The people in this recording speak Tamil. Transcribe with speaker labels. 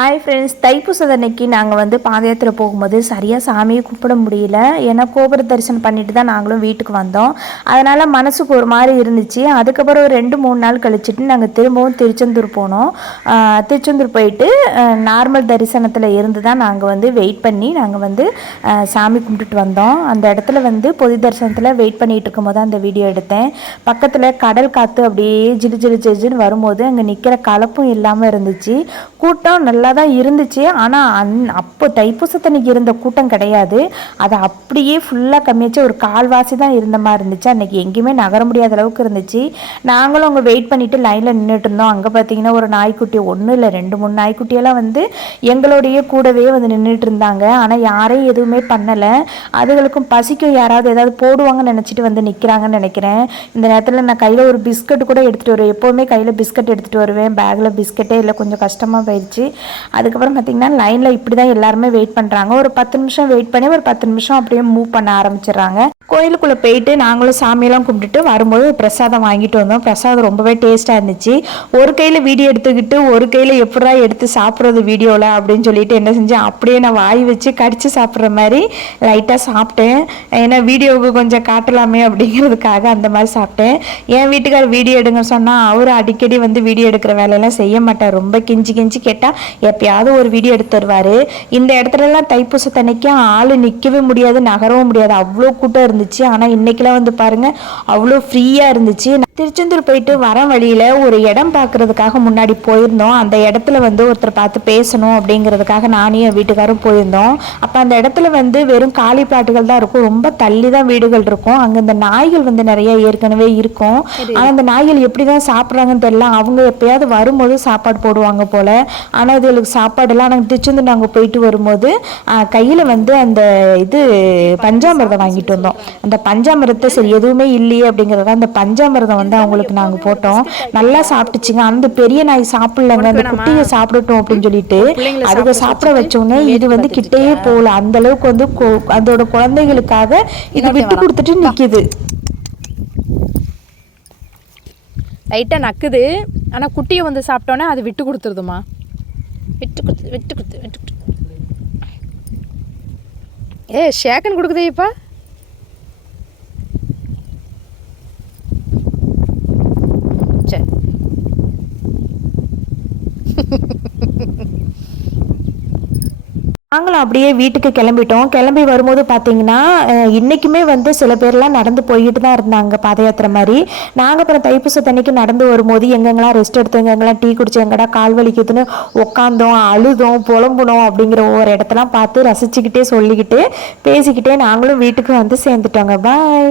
Speaker 1: ஹாய் ஃப்ரெண்ட்ஸ் தைப்பூசம் அன்னைக்கு நாங்கள் வந்து பாத யாத்திரை போகும்போது சரியாக சாமியை கும்பிட முடியல. ஏன்னா கோபுர தரிசனம் பண்ணிட்டு தான் நாங்களும் வீட்டுக்கு வந்தோம். அதனால் மனசுக்கு ஒரு மாதிரி இருந்துச்சு. அதுக்கப்புறம் ஒரு ரெண்டு மூணு நாள் கழிச்சிட்டு நாங்கள் திரும்பவும் திருச்செந்தூர் போனோம். திருச்செந்தூர் போயிட்டு நார்மல் தரிசனத்தில் இருந்து தான் நாங்கள் வந்து வெயிட் பண்ணி நாங்கள் வந்து சாமி கும்பிட்டுட்டு வந்தோம். அந்த இடத்துல வந்து பொது தரிசனத்தில் வெயிட் பண்ணிகிட்டு இருக்கும்போது அந்த வீடியோ எடுத்தேன். பக்கத்தில் கடல் காற்று அப்படியே ஜிலு ஜிலு ஜிலுன்னு வரும்போது அங்கே நிற்கிற கலப்பும் இல்லாமல் இருந்துச்சு. கூட்டம் நல்லா தான் இருந்துச்சு. ஆனால் அந் அப்போ தைப்பூசத்தன்னைக்கு இருந்த கூட்டம் கிடையாது. அது அப்படியே ஃபுல்லாக கம்மியாச்சு ஒரு கால்வாசி தான் இருந்த மாதிரி இருந்துச்சு. அன்றைக்கி எங்கேயுமே நகர முடியாத அளவுக்கு இருந்துச்சு. நாங்களும் அங்கே வெயிட் பண்ணிவிட்டு லைனில் நின்றுட்டு இருந்தோம். அங்கே பார்த்தீங்கன்னா ஒரு நாய்க்குட்டி ஒன்றும் இல்லை ரெண்டு மூணு நாய்க்குட்டியெல்லாம் வந்து எங்களுடைய கூடவே வந்து நின்றுட்டு இருந்தாங்க. ஆனால் யாரையும் எதுவுமே பண்ணலை. அதுகளுக்கும் பசிக்கும் யாராவது ஏதாவது போடுவாங்கன்னு நினச்சிட்டு வந்து நிற்கிறாங்கன்னு நினைக்கிறேன். இந்த நேரத்தில் நான் கையில் ஒரு பிஸ்கட் கூட எடுத்துகிட்டு வருவேன். எப்போவுமே கையில் பிஸ்கட் எடுத்துகிட்டு வருவேன். பேக்கில் பிஸ்கட்டே இல்லை. கொஞ்சம் கஷ்டமாக போயிடுச்சு. அதுக்கப்புறம் பார்த்தீங்கன்னா லைனில் இப்படி தான் எல்லாருமே வெயிட் பண்ணுறாங்க ஒரு பத்து நிமிஷம் வெயிட் பண்ணி ஒரு பத்து நிமிஷம் அப்படியே மூவ் பண்ண ஆரம்பிச்சிடுறாங்க. கோயிலுக்குள்ளே போயிட்டு நாங்களும் சாமியெல்லாம் கும்பிட்டுட்டு வரும்போது பிரசாதம் வாங்கிட்டு வந்தோம். பிரசாதம் ரொம்பவே டேஸ்ட்டாக இருந்துச்சு. ஒரு கையில் வீடியோ எடுத்துக்கிட்டு ஒரு கையில் எப்படா எடுத்து சாப்பிட்றது வீடியோவில் அப்படின்னு சொல்லிட்டு என்ன செஞ்சேன்? அப்படியே நான் வாய் வச்சு கடிச்சு சாப்பிட்ற மாதிரி லைட்டாக சாப்பிட்டேன். ஏன்னா வீடியோவுக்கு கொஞ்சம் காட்டலாமே அப்படிங்கிறதுக்காக அந்த மாதிரி சாப்பிட்டேன். என் வீட்டுக்கார் வீடியோ எடுங்க சொன்னால் அவர் அடிக்கடி வந்து வீடியோ எடுக்கிற வேலையெல்லாம் செய்ய மாட்டார். ரொம்ப கெஞ்சி கெஞ்சி கேட்டால் எப்பயாவது ஒரு வீடியோ எடுத்து வருவார். இந்த இடத்துலலாம் தைப்பூசத்தன்னைக்கு ஆள் நிற்கவே முடியாது நகரவும் முடியாது. அவ்வளோ கூட்டம் இருந்துச்சு. ஆனால் இன்னைக்கெல்லாம் வந்து பாருங்க அவ்வளோ ஃப்ரீயாக இருந்துச்சு. திருச்செந்தூர் போயிட்டு வர வழியில் ஒரு இடம் பார்க்கறதுக்காக முன்னாடி போயிருந்தோம். அந்த இடத்துல வந்து ஒருத்தர் பார்த்து பேசணும் அப்படிங்கிறதுக்காக நானும் என் வீட்டுக்காரும் போயிருந்தோம். அப்போ அந்த இடத்துல வந்து வெறும் காலி பிளாட்டுகள் தான் இருக்கும். ரொம்ப தள்ளி தான் வீடுகள் இருக்கும். அங்கே இந்த நாய்கள் வந்து நிறைய ஏற்கனவே இருக்கும். ஆனால் அந்த நாய்கள் எப்படி தான் சாப்பிட்றாங்கன்னு தெரியல. அவங்க எப்பயாவது வரும்போது சாப்பாடு போடுவாங்க போல. ஆனால் இதுகளுக்கு சாப்பாடெல்லாம் நாங்கள் திருச்செந்தூர் நாங்கள் போயிட்டு வரும்போது கையில் வந்து அந்த இது பஞ்சாமிர்தம் வாங்கிட்டு வந்தோம். அந்த பஞ்சாமிரத்தை சரி எதுவுமே இல்லையே அப்படிங்கிறத அந்த பஞ்சாமிர்தம் வந்து அவங்களுக்கு நாங்கள் போட்டோம். நல்லா சாப்பிட்டுச்சுங்க. அந்த பெரிய நாய் சாப்பிடலங்க. அந்த குட்டியை சாப்பிடட்டும் அப்படின்னு சொல்லிட்டு அதுக்கு சாப்பிட வச்சோடனே இது வந்து கிட்டேயே போகல. அந்த அளவுக்கு வந்து அதோட குழந்தைகளுக்காக இது விட்டு கொடுத்துட்டு நிக்குது.
Speaker 2: லைட்டாக நக்குது. ஆனால் குட்டியை வந்து சாப்பிட்டோன்னே அது விட்டு கொடுத்துருதுமா
Speaker 3: விட்டு கொடுத்து விட்டு கொடுத்து விட்டு கொடுத்து.
Speaker 2: ஏ ஷேக்கன் கொடுக்குதே இப்போ
Speaker 1: நாங்களும் அப்படியே வீட்டுக்கு கிளம்பிட்டோம். கிளம்பி வரும்போது பார்த்தீங்கன்னா இன்றைக்குமே வந்து சில பேர்லாம் நடந்து போய்கிட்டு தான் இருந்தாங்க பாத யாத்திரை மாதிரி. நாங்கள் அப்புறம் தைப்பூசத்தன்னைக்கு நடந்து வரும்போது எங்கெங்கெல்லாம் ரெஸ்ட் எடுத்தோம் எங்கெங்கெல்லாம் டீ குடிச்சு எங்கடா கால் வலிக்குதுன்னு உட்காந்தோம் அழுதோம் புலம்புனோம் அப்படிங்கிற ஒவ்வொரு இடத்தெல்லாம் பார்த்து ரசிச்சுக்கிட்டே சொல்லிக்கிட்டு பேசிக்கிட்டே நாங்களும் வீட்டுக்கு வந்து சேர்ந்துட்டோங்க. பாய்